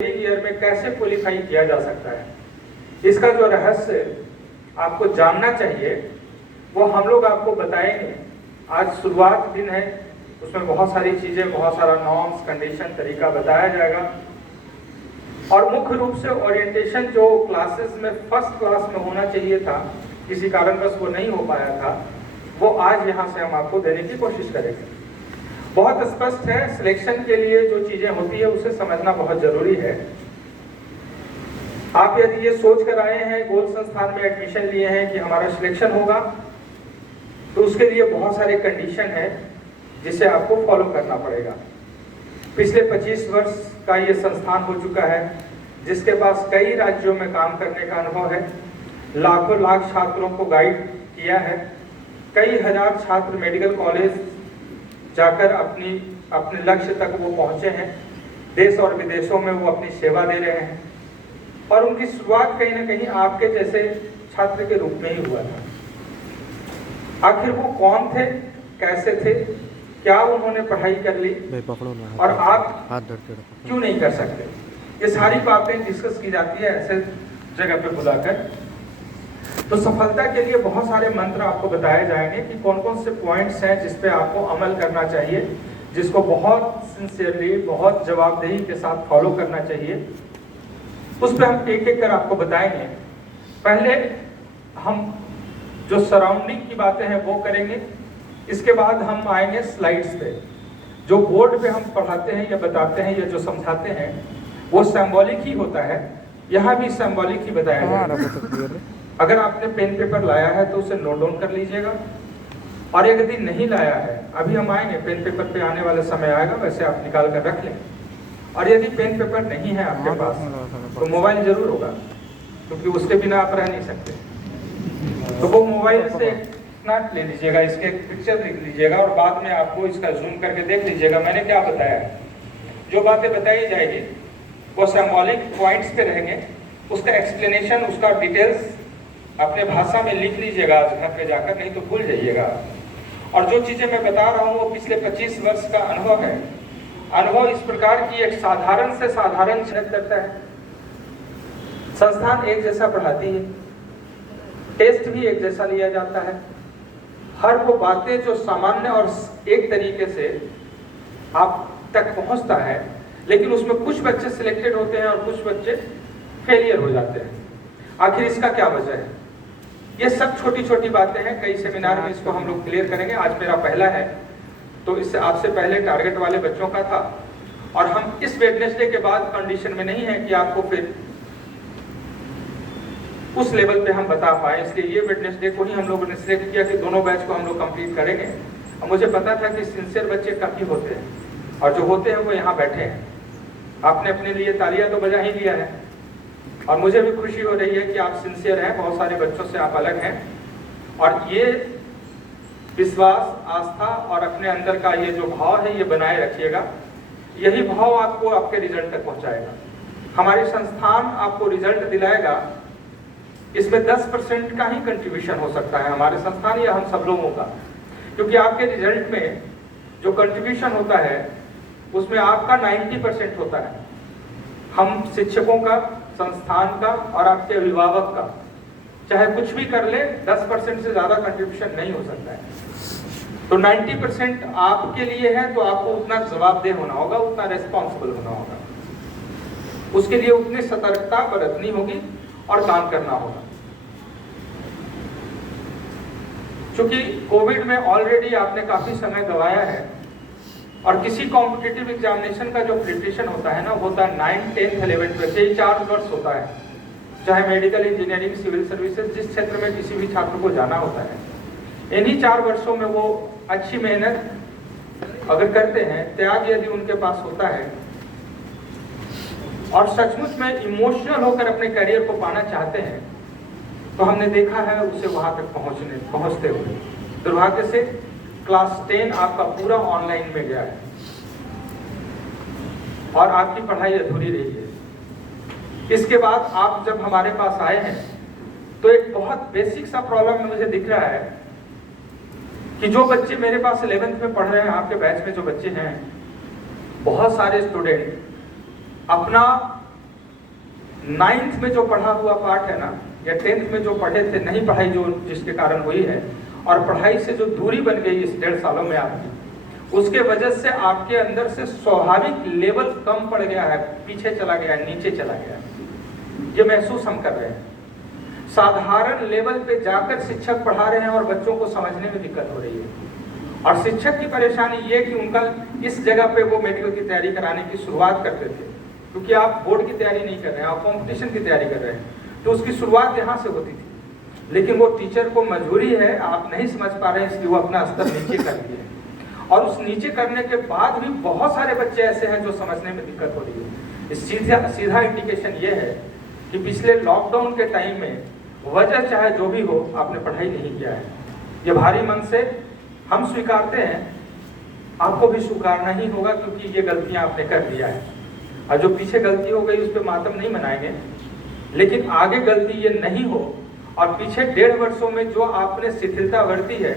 Year में कैसे qualify किया जा सकता है, इसका जो रहस्य आपको जानना चाहिए वो हम लोग आपको बताएंगे। आज शुरुआत दिन है, उसमें बहुत सारी चीजें, बहुत सारा नॉर्म्स, कंडीशन, तरीका बताया जाएगा। और मुख्य रूप से ओरिएंटेशन जो क्लासेस में फर्स्ट क्लास में होना चाहिए था, किसी कारणवश वो नहीं हो पाया था, वो आज यहाँ से हम आपको देने की कोशिश करेंगे। बहुत स्पष्ट है, सिलेक्शन के लिए जो चीजें होती है उसे समझना बहुत जरूरी है। आप यदि ये सोच कर आए हैं, गोल्ड संस्थान में एडमिशन लिए हैं कि हमारा सिलेक्शन होगा, तो उसके लिए बहुत सारे कंडीशन है जिसे आपको फॉलो करना पड़ेगा। पिछले 25 वर्ष का ये संस्थान हो चुका है, जिसके पास कई राज्यों में काम करने का अनुभव है, लाखों लाख छात्रों को गाइड किया है, कई हजार छात्र मेडिकल कॉलेज जाकर अपने लक्ष्य तक वो पहुंचे हैं, देश और विदेशों में वो अपनी सेवा दे रहे हैं, और उनकी शुरुआत कहीं ना कहीं आपके जैसे छात्र के रूप में ही हुआ था। आखिर वो कौन थे, कैसे थे, क्या उन्होंने पढ़ाई कर ली और आप क्यों नहीं कर सकते, ये सारी बातें डिस्कस की जाती है ऐसे जगह पे बुलाकर। तो सफलता के लिए बहुत सारे मंत्र आपको बताए जाएंगे कि कौन कौन से पॉइंट्स हैं जिस पे आपको अमल करना चाहिए, जिसको बहुत सिंसियरली, बहुत जवाबदेही के साथ फॉलो करना चाहिए। उस पर हम एक एक कर आपको बताएंगे। पहले हम जो सराउंडिंग की बातें हैं वो करेंगे, इसके बाद हम आएंगे स्लाइड्स पे। जो बोर्ड पे हम पढ़ाते हैं या बताते हैं या जो समझाते हैं वो सिंबॉलिक ही होता है, यहाँ भी सिंबॉलिक ही बताया जाएगा। अगर आपने पेन पेपर लाया है तो उसे नोट डाउन कर लीजिएगा, और यदि नहीं लाया है, अभी हम आएंगे, पेन पेपर पे आने वाला समय आएगा, वैसे आप निकाल कर रख लें। और यदि पेन पेपर नहीं है आपके पास तो मोबाइल जरूर होगा, क्योंकि उसके बिना आप रह नहीं सकते। तो वो मोबाइल से स्नैप ले लीजिएगा, इसके पिक्चर लिख लीजिएगा, और बाद में आपको इसका जूम करके देख लीजिएगा मैंने क्या बताया है। जो बातें बताई जाएगी वो सिंबॉलिक पॉइंट्स पे रहेंगे, उसका एक्सप्लेनेशन, उसका डिटेल्स अपने भाषा में लिख लीजिएगा आज घर पे जाकर, नहीं तो भूल जाइएगा। और जो चीजें मैं बता रहा हूँ वो पिछले 25 वर्ष का अनुभव है। अनुभव इस प्रकार की एक साधारण से साधारण चीज करता है। संस्थान एक जैसा पढ़ाती है, टेस्ट भी एक जैसा लिया जाता है, हर वो बातें जो सामान्य और एक तरीके से आप तक पहुंचता है, लेकिन उसमें कुछ बच्चे सिलेक्टेड होते हैं और कुछ बच्चे फेलियर हो जाते हैं। आखिर इसका क्या वजह है? ये सब छोटी छोटी बातें हैं, कई सेमिनार में इसको हम लोग क्लियर करेंगे। आज मेरा पहला है, तो इससे आपसे पहले टारगेट वाले बच्चों का था, और हम इस वेडनेसडे के बाद कंडीशन में नहीं है कि आपको फिर उस लेवल पे हम बता पाए, इसलिए ये वेडनेसडे को ही हम लोगों ने सिलेक्ट किया कि दोनों बैच को हम लोग कंप्लीट करेंगे। और मुझे पता था कि सिंसियर बच्चे काफी होते हैं, और जो होते हैं वो यहाँ बैठे हैं। आपने अपने लिए तालियां तो बजा ही लिया है, और मुझे भी खुशी हो रही है कि आप सिंसियर हैं, बहुत सारे बच्चों से आप अलग हैं। और ये विश्वास, आस्था और अपने अंदर का ये जो भाव है ये बनाए रखिएगा। यही भाव आपको आपके रिजल्ट तक पहुंचाएगा। हमारी संस्थान आपको रिजल्ट दिलाएगा, इसमें 10% का ही कंट्रीब्यूशन हो सकता है हमारे संस्थान या हम सब लोगों का, क्योंकि आपके रिजल्ट में जो कंट्रीब्यूशन होता है उसमें आपका 90% होता है। हम शिक्षकों का, संस्थान का और आपके अभिभावक का चाहे कुछ भी कर ले, 10% से ज्यादा कंट्रीब्यूशन नहीं हो सकता है। तो 90% आपके लिए है, तो आपको उतना जवाबदेह होना होगा, उतना रेस्पॉन्सिबल होना होगा, उसके लिए उतनी सतर्कता बरतनी होगी और काम करना होगा। क्योंकि कोविड में ऑलरेडी आपने काफी समय गवाया है, और किसी कॉम्पिटिटिव एग्जामिनेशन का जो प्रिपरेशन होता है ना, होता है 9th, 10th, 11th में, यही 4 वर्ष होता है। चाहे मेडिकल, इंजीनियरिंग, सिविल सर्विसेज, जिस क्षेत्र में किसी भी छात्र को जाना होता है, इन्हीं 4 वर्षों में वो अच्छी मेहनत अगर करते हैं, त्याग यदि उनके पास होता है, और सचमुच में इमोशनल होकर अपने करियर को पाना चाहते हैं, तो हमने देखा है उसे वहां तक पहुंचते हुए। दुर्भाग्य से क्लास 10 आपका पूरा ऑनलाइन में गया है, और आपकी पढ़ाई अधूरी रही है। इसके बाद आप जब हमारे पास आए हैं, तो एक बहुत बेसिक सा प्रॉब्लम मुझे दिख रहा है कि जो बच्चे मेरे पास 11th में पढ़ रहे हैं, आपके बैच में जो बच्चे हैं, बहुत सारे स्टूडेंट अपना 9th में जो पढ़ा हुआ पाठ है ना, या 10th में जो पढ़े थे, नहीं पढ़ाई जो जिसके कारण हुई है, और पढ़ाई से जो दूरी बन गई इस 1.5 सालों में आपकी, उसके वजह से आपके अंदर से स्वाभाविक लेवल कम पड़ गया है, पीछे चला गया है, नीचे चला गया है। ये महसूस हम कर रहे हैं। साधारण लेवल पे जाकर शिक्षक पढ़ा रहे हैं और बच्चों को समझने में दिक्कत हो रही है। और शिक्षक की परेशानी ये कि उनका इस जगह पे वो मेडिकल की तैयारी कराने की शुरुआत करते थे, क्योंकि आप बोर्ड की तैयारी नहीं कर रहे हैं, आप कंपटीशन की तैयारी कर रहे हैं, तो उसकी शुरुआत यहाँ से होती थी। लेकिन वो टीचर को मजबूरी है, आप नहीं समझ पा रहे हैं, इसलिए वो अपना स्तर नीचे कर दिए। और उस नीचे करने के बाद भी बहुत सारे बच्चे ऐसे हैं जो समझने में दिक्कत हो रही है। इस सीधा इंडिकेशन ये है कि पिछले लॉकडाउन के टाइम में वजह चाहे जो भी हो, आपने पढ़ाई नहीं किया है। ये भारी मन से हम स्वीकारते हैं, आपको भी स्वीकारना ही होगा, क्योंकि ये गलतियां आपने कर दिया है। और जो पीछे गलती हो गई उस पर मातम नहीं मनाएंगे, लेकिन आगे गलती ये नहीं हो, और पीछे 1.5 वर्षों में जो आपने शिथिलता बरती है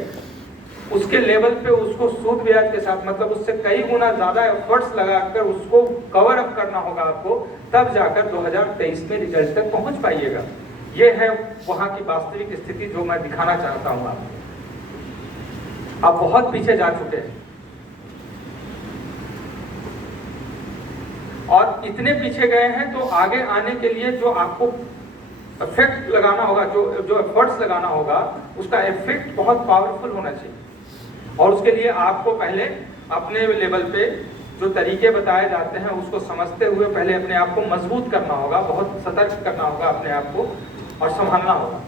उसके लेवल पे उसको सूद ब्याज के साथ, मतलब उससे कई गुना ज्यादा एफर्ट्स लगाकर उसको कवर अप करना होगा आपको, तब जाकर 2023 में रिजल्ट तक पहुंच पाइएगा। ये है वहां की वास्तविक स्थिति जो मैं दिखाना चाहता हूं आपको। आप बहुत पीछे जा चुके हैं, और इतने पीछे गए हैं तो आगे आने के लिए जो आपको इफेक्ट लगाना होगा, जो एफर्ट्स लगाना होगा, उसका इफेक्ट बहुत पावरफुल होना चाहिए। और उसके लिए आपको पहले अपने लेवल पे जो तरीके बताए जाते हैं उसको समझते हुए पहले अपने आप को मजबूत करना होगा, बहुत सतर्क करना होगा अपने आप को, और संभालना होगा।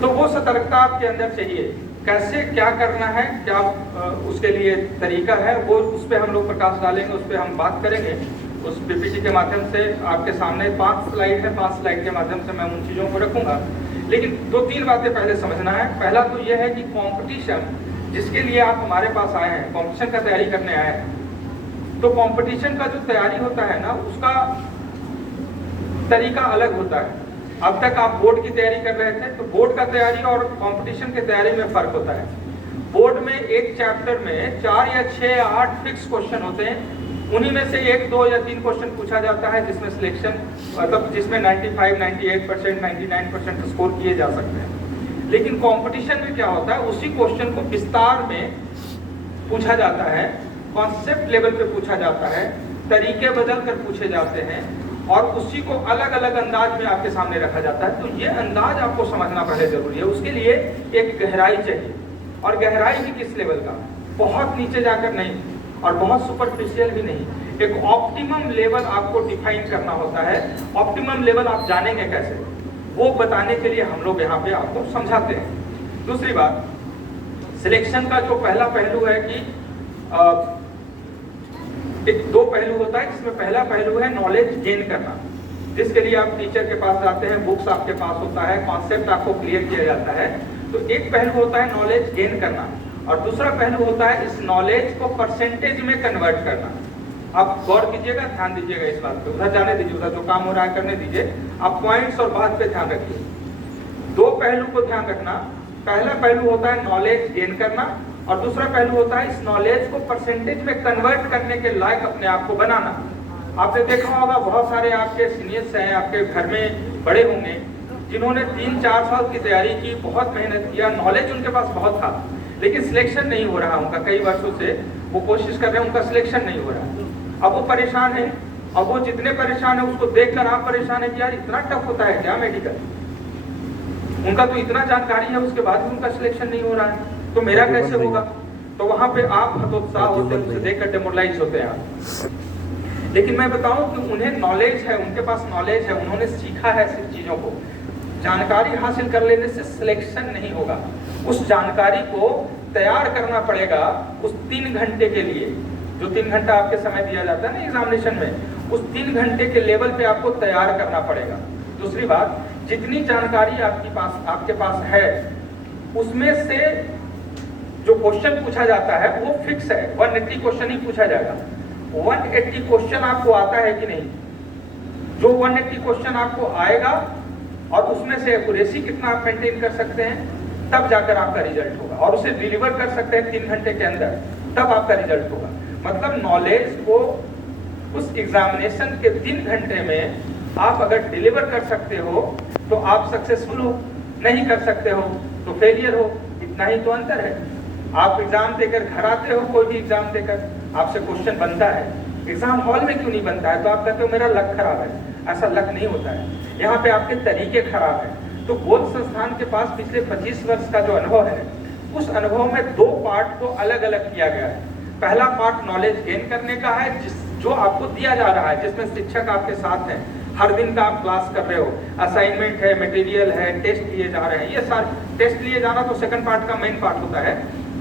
तो वो सतर्कता आपके अंदर चाहिए। कैसे क्या करना है, क्या उसके लिए तरीका है, वो उस पर हम लोग प्रकाश डालेंगे, उस पर हम बात करेंगे। उस पीपीटी के माध्यम से आपके सामने 5 स्लाइड है, 5 स्लाइड के माध्यम से मैं उन चीज़ों को रखूंगा। लेकिन 2-3 बातें पहले समझना है। पहला तो यह है कि कंपटीशन जिसके लिए आप हमारे पास आए हैं, कंपटीशन का तैयारी करने आए हैं, तो कंपटीशन का जो तैयारी होता है ना, उसका तरीका अलग होता है। अब तक आप बोर्ड की तैयारी कर रहे थे, तो बोर्ड का तैयारी और कंपटीशन की तैयारी में फर्क होता है। बोर्ड में एक चैप्टर में 4 या 6 या 8 फिक्स क्वेश्चन होते हैं, उन्हीं में से 1, 2 या 3 क्वेश्चन पूछा जाता है, जिसमें सिलेक्शन, मतलब जिसमें 95, 98%, 99% स्कोर किए जा सकते हैं। लेकिन कंपटीशन में क्या होता है, उसी क्वेश्चन को विस्तार में पूछा जाता है, कॉन्सेप्ट लेवल पे पूछा जाता है, तरीके बदल कर पूछे जाते हैं, और उसी को अलग अलग अंदाज में आपके सामने रखा जाता है। तो ये अंदाज आपको समझना पहले जरूरी है। उसके लिए एक गहराई चाहिए, और गहराई भी किस लेवल का, बहुत नीचे जाकर नहीं और बहुत सुपरफिशियल भी नहीं, एक ऑप्टिमम लेवल आपको डिफाइन करना होता है। ऑप्टिमम लेवल आप जानेंगे कैसे, वो बताने के लिए हम लोग यहाँ पे आपको समझाते हैं। दूसरी बात, सिलेक्शन का जो पहला पहलू है कि एक 2 पहलू होता है, जिसमें पहला पहलू है नॉलेज गेन करना, जिसके लिए आप टीचर के पास जाते हैं, बुक्स आपके पास होता है, कॉन्सेप्ट आपको क्लियर किया जाता है। तो एक पहलू होता है नॉलेज गेन करना, और दूसरा पहलू होता है इस नॉलेज को परसेंटेज में कन्वर्ट करना। आप गौर कीजिएगा, ध्यान दीजिएगा इस बात पे, उधर जाने दीजिए, उधर जो काम हो रहा है करने दीजिए, आप पॉइंट्स और बात पे ध्यान रखिए। 2 पहलू को ध्यान रखना। पहला पहलू होता है नॉलेज गेन करना, और दूसरा पहलू होता है इस नॉलेज को परसेंटेज में कन्वर्ट करने के लायक अपने आप को बनाना। आपने देखा होगा बहुत सारे आपके सीनियर्स हैं, आपके घर में बड़े होंगे, जिन्होंने 3-4 साल की तैयारी की, बहुत मेहनत किया, नॉलेज उनके पास बहुत था, लेकिन सिलेक्शन नहीं हो रहा उनका। कई वर्षों से वो कोशिश कर रहे हैं, उनका सिलेक्शन नहीं हो रहा। अब वो परेशान है, अब वो जितने परेशान है उसको देखकर आप परेशान है कि यार इतना टफ होता है क्या मेडिकल, उनका तो इतना जानकारी है, उसके बाद भी उनका सिलेक्शन नहीं हो रहा है, तो मेरा कैसे होगा। तो वहां पे आप हतोत्साह होते हैं, उसे देखकर डेमोरलाइज होते हैं आप। लेकिन मैं बताऊं कि उन्हें नॉलेज है, उनके पास नॉलेज है, उन्होंने सीखा है सिर्फ चीजों को। जानकारी हासिल कर लेने से सिलेक्शन नहीं होगा, उस जानकारी को तैयार करना पड़ेगा उस 3 घंटे के लिए, जो 3 घंटा आपके समय दिया जाता है ना एग्जामिनेशन में, उस 3 घंटे के लेवल पे आपको तैयार करना पड़ेगा। दूसरी बात, जितनी जानकारी आपके पास है उसमें से जो क्वेश्चन पूछा जाता है वो फिक्स है, 180 क्वेश्चन ही पूछा जाएगा। 180 क्वेश्चन आपको आता है कि नहीं? जो 180 क्वेश्चन आपको आएगा और उसमें से एक्यूरेसी कितना आप मेंटेन कर सकते हैं, तब जाकर आपका रिजल्ट होगा, और उसे डिलीवर कर सकते हैं 3 घंटे के अंदर, तब आपका रिजल्ट होगा। मतलब नॉलेज को उस एग्जामिनेशन के 3 घंटे में आप अगर डिलीवर कर सकते हो तो आप सक्सेसफुल हो, नहीं कर सकते हो तो फेलियर हो, इतना ही तो अंतर है। आप एग्जाम देकर घर आते हो, कोई भी एग्जाम देकर आपसे क्वेश्चन बनता है, एग्जाम हॉल में क्यों नहीं बनता है? तो आप कहते हो मेरा लक खराब है। ऐसा लक नहीं होता है, यहाँ पे आपके तरीके खराब है। तो गोल्ड संस्थान के पास पिछले 25 वर्ष का जो अनुभव है, उस अनुभव में 2 पार्ट को अलग अलग किया गया है। पहला पार्ट नॉलेज गेन करने का है, जो आपको दिया जा रहा है, जिसमें शिक्षक आपके साथ हैं, हर दिन का आप क्लास कर रहे हो, असाइनमेंट है, मटेरियल है, टेस्ट लिए जा रहे हैं। ये सारे टेस्ट लिए जाना तो सेकंड पार्ट का मेन पार्ट होता है,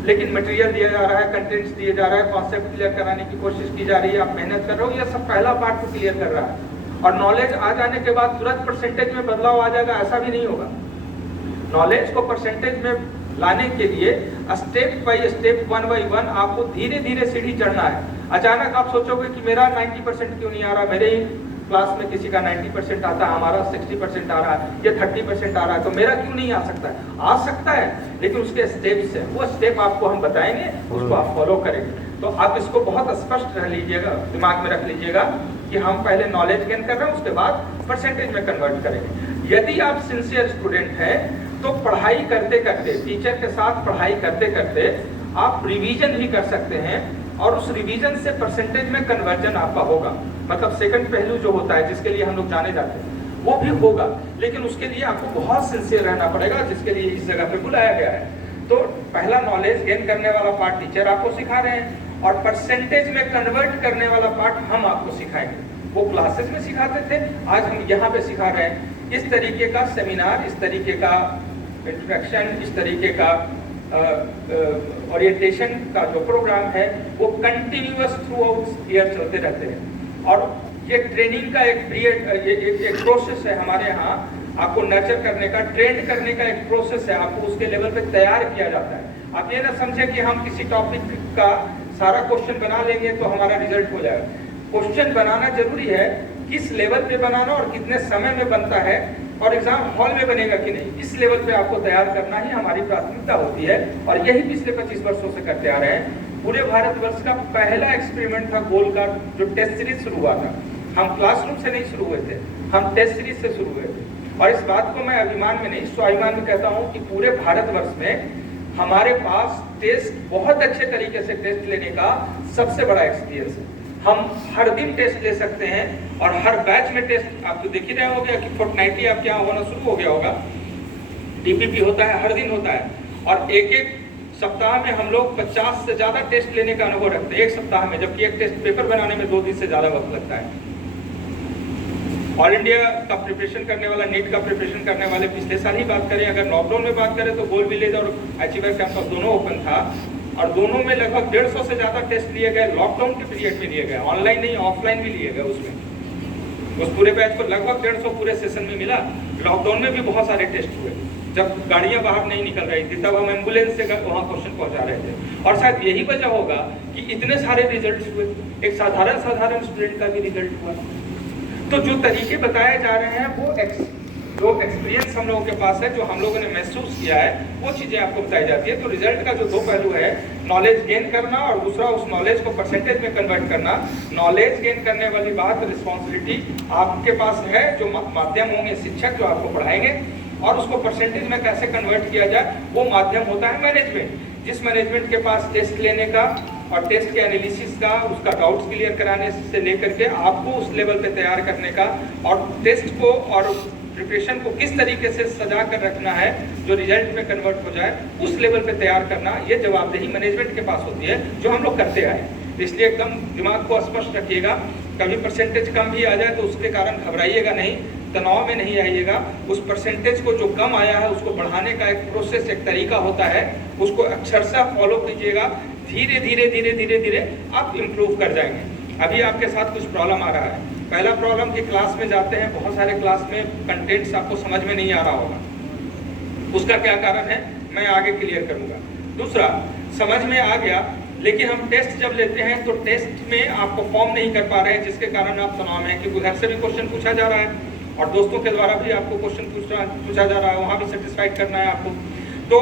लेकिन मटेरियल दिया जा रहा है, कंटेंट्स दिए जा रहा है, कॉन्सेप्ट क्लियर कराने की कोशिश की जा रही है, आप मेहनत कर रहे हो, ये सब पहला पार्ट को क्लियर कर रहा है। और नॉलेज आ जाने के बाद तुरंत परसेंटेज में बदलाव आ जाएगा, ऐसा भी नहीं होगा। नॉलेज को परसेंटेज में लाने के लिए स्टेप बाय स्टेप, 1 बाय 1 आपको धीरे धीरे सीढ़ी चढ़ना है। अचानक आप सोचोगे कि मेरा 90% क्यों नहीं आ रहा, मेरे ही क्लास में किसी का 90% आता है, हमारा 60% आ रहा है, ये 30% आ रहा है, तो मेरा क्यों नहीं आ सकता है? आ सकता है, लेकिन उसके स्टेप्स है, वो स्टेप आपको हम बताएंगे, उसको आप फॉलो करेंगे। तो आप इसको बहुत स्पष्ट रह लीजिएगा, दिमाग में रख लीजिएगा कि हम पहले नॉलेज गेन कर रहे हैं, उसके बाद परसेंटेज में कन्वर्ट करेंगे। यदि आप सिंसियर स्टूडेंट हैं तो पढ़ाई करते करते, टीचर के साथ पढ़ाई करते करते आप रिवीजन भी कर सकते हैं, और उस रिवीजन से परसेंटेज में कन्वर्जन आपका होगा। मतलब सेकंड पहलू जो होता है, जिसके लिए हम लोग जाने जाते हैं, वो भी होगा, लेकिन उसके लिए आपको बहुत सिंसियर रहना पड़ेगा, जिसके लिए इस जगह पे बुलाया गया है। तो पहला नॉलेज गेन करने वाला पार्ट टीचर आपको सिखा रहे हैं, और परसेंटेज में कन्वर्ट करने वाला पार्ट हम आपको सिखाएंगे। वो क्लासेस में सिखाते थे, आज हम यहाँ पे सिखा रहे हैं। इस तरीके का सेमिनार, इस तरीके का इंट्रोडक्शन, इस तरीके का ओरिएंटेशन का जो प्रोग्राम है, वो कंटिन्यूअस थ्रू आउट ईयर चलते रहते हैं। और ये ट्रेनिंग का एक पीरियड, एक प्रोसेस है हमारे यहाँ, आपको नर्चर करने का, ट्रेन करने का एक प्रोसेस है, आपको उसके लेवल पे तैयार किया जाता है। आप ये ना समझे कि हम किसी टॉपिक का सारा क्वेश्चन बना लेंगे तो हमारा रिजल्ट हो जाएगा। क्वेश्चन बनाना जरूरी है, किस लेवल पे बनाना और कितने समय में बनता है, और एग्जाम हॉल में बनेगा कि नहीं, इस लेवल पे आपको तैयार करना ही हमारी प्राथमिकता होती है। और यही पिछले 25 वर्षों से करते आ रहे हैं। पूरे भारतवर्ष का पहला एक्सपेरिमेंट था गोल का, जो टेस्ट सीरीज शुरू हुआ था। हम क्लासरूम से नहीं शुरू हुए थे, हम टेस्ट सीरीज से शुरू हुए थे। और इस बात को मैं अभिमान में नहीं, स्वाभिमान में कहता हूँ कि पूरे भारतवर्ष में हमारे पास टेस्ट, बहुत अच्छे तरीके से टेस्ट लेने का सबसे बड़ा एक्सपीरियंस है। हम हर दिन टेस्ट ले सकते हैं, और हर बैच में टेस्ट, आप तो देख ही रहे होंगे कि फोर्टनाइटली आपके यहाँ होना शुरू हो गया होगा। डीपीपी होता है, हर दिन होता है, और एक एक सप्ताह में हम लोग 50 से ज़्यादा टेस्ट लेने का अनुभव रखते हैं एक सप्ताह में, जबकि एक टेस्ट पेपर बनाने में 2 दिन से ज़्यादा वक्त लगता है। ऑल इंडिया का प्रिपरेशन करने वाला, नीट का प्रिपरेशन करने वाले, पिछले साल ही बात करें, अगर लॉकडाउन में बात करें तो गोल विलेज और अचीवर कैंपस दोनों ओपन था, और दोनों में लगभग 150 से ज़्यादा टेस्ट लिए गए, लॉकडाउन के पीरियड में लिए गए, ऑनलाइन नहीं ऑफलाइन भी लिए गए। उसमें उस पूरे बैच को लगभग 150 पूरे सेशन में मिला। लॉकडाउन में भी बहुत सारे टेस्ट हुए, जब गाड़ियां बाहर नहीं निकल रही थी, तब हम एम्बुलेंस से वहाँ क्वेश्चन पहुँचा रहे थे। और शायद यही वजह होगा कि इतने सारे रिजल्ट हुए, एक साधारण स्टूडेंट का भी रिजल्ट हुआ। तो जो तरीके बताए जा रहे हैं, वो जो एक्सपीरियंस हम लोगों के पास है, जो हम लोगों ने महसूस किया है, वो चीज़ें आपको बताई जाती है। तो रिजल्ट का जो 2 पहलू है, नॉलेज गेन करना और दूसरा उस नॉलेज को परसेंटेज में कन्वर्ट करना। नॉलेज गेन करने वाली बात, रिस्पॉन्सिबिलिटी आपके पास है, जो माध्यम होंगे शिक्षक जो आपको पढ़ाएंगे, और उसको परसेंटेज में कैसे कन्वर्ट किया जाए, वो माध्यम होता है मैनेजमेंट। जिस मैनेजमेंट के पास टेस्ट लेने का और टेस्ट के एनालिसिस का, उसका डाउट्स क्लियर कराने से लेकर के आपको उस लेवल पे तैयार करने का, और टेस्ट को और प्रिपरेशन को किस तरीके से सजा कर रखना है जो रिजल्ट में कन्वर्ट हो जाए, उस लेवल पे तैयार करना, ये जवाबदेही मैनेजमेंट के पास होती है, जो हम लोग करते आए। इसलिए एकदम दिमाग को स्पष्ट रखिएगा। कभी परसेंटेज कम भी आ जाए तो उसके कारण घबराइएगा नहीं, तनाव में नहीं आइएगा। उस परसेंटेज को जो कम आया है उसको बढ़ाने का एक प्रोसेस, एक तरीका होता है, उसको अक्षरशः फॉलो कीजिएगा। धीरे धीरे धीरे धीरे धीरे आप इम्प्रूव कर जाएंगे। अभी आपके साथ कुछ प्रॉब्लम आ रहा है। पहला प्रॉब्लम कि क्लास में जाते हैं, बहुत सारे क्लास में कंटेंट्स आपको समझ में नहीं आ रहा होगा, उसका क्या कारण है मैं आगे क्लियर करूंगा। दूसरा, समझ में आ गया लेकिन हम टेस्ट जब लेते हैं तो टेस्ट में आप परफॉर्म नहीं कर पा रहे हैं, जिसके कारण आप तनाव में हैं, क्योंकि घर से भी क्वेश्चन पूछा जा रहा है और दोस्तों के द्वारा भी आपको क्वेश्चन पूछा जा रहा है, वहाँ भी सेटिस्फाइड करना है आपको, तो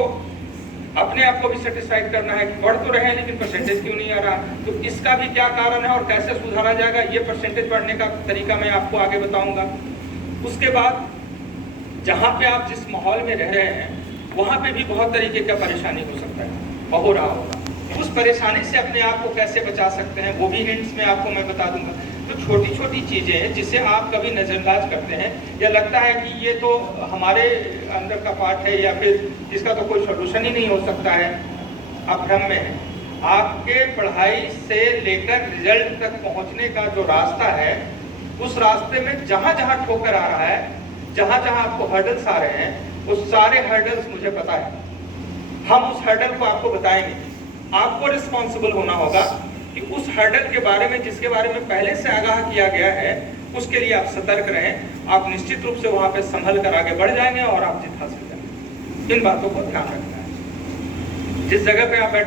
अपने आप को भी सेटिस्फाइड करना है कि बढ़ तो रहे हैं लेकिन परसेंटेज क्यों नहीं आ रहा। तो इसका भी क्या कारण है और कैसे सुधारा जाएगा, ये परसेंटेज बढ़ने का तरीका मैं आपको आगे बताऊंगा। उसके बाद जहाँ पे आप जिस माहौल में रह रहे हैं वहाँ पे भी बहुत तरीके का परेशानी हो सकता है, हो रहा होगा, उस परेशानी से अपने आप को कैसे बचा सकते हैं वो भी हिंट्स में आपको मैं बता दूंगा। तो छोटी छोटी चीज़ें हैं जिसे आप कभी नज़रअंदाज करते हैं या लगता है कि ये तो हमारे अंदर का पार्ट है या फिर इसका तो कोई सोल्यूशन ही नहीं हो सकता है, आप भ्रम में हैं। आपके पढ़ाई से लेकर रिजल्ट तक पहुंचने का जो रास्ता है, उस रास्ते में जहाँ जहाँ ठोकर आ रहा है, जहाँ जहाँ आपको हर्डल्स आ रहे हैं, उस सारे हर्डल्स मुझे पता है, हम उस हर्डल को आपको बताएंगे। आपको रिस्पॉन्सिबल होना होगा कि उस हर्डल के बारे में जिसके बारे में पहले से आगाह किया गया है उसके लिए आप सतर्क रहें। आप निश्चित रूप से वहां पे संभल कर आगे बढ़ जाएंगे और आप जीत हासिल करेंगे। इन बातों को ध्यान रखना है। जिस जगह पे आप बैठे